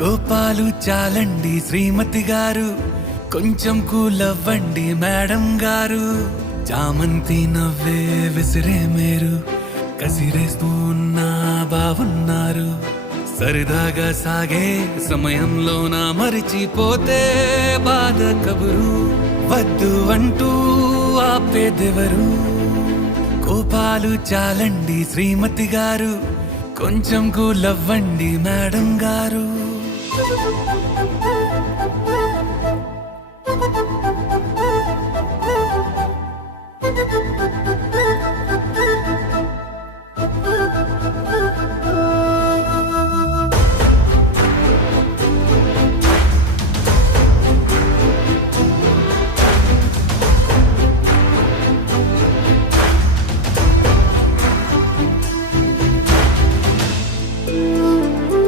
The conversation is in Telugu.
కోపాలు చాలండి శ్రీమతి గారు, కొంచెం కూలవ్వండి మేడం గారు. చామంతి నవ్వే విసిరే మేరు, కసిరేస్తూ ఉన్నా బాగున్నారు. సరదాగా సాగే సమయంలోన మరిచిపోతే బాధ కబురు. వద్దు అంటూ ఆపేదెవరు? కోపాలు చాలండి శ్రీమతి గారు, కొంచెం కూలవ్వండి మేడం గారు.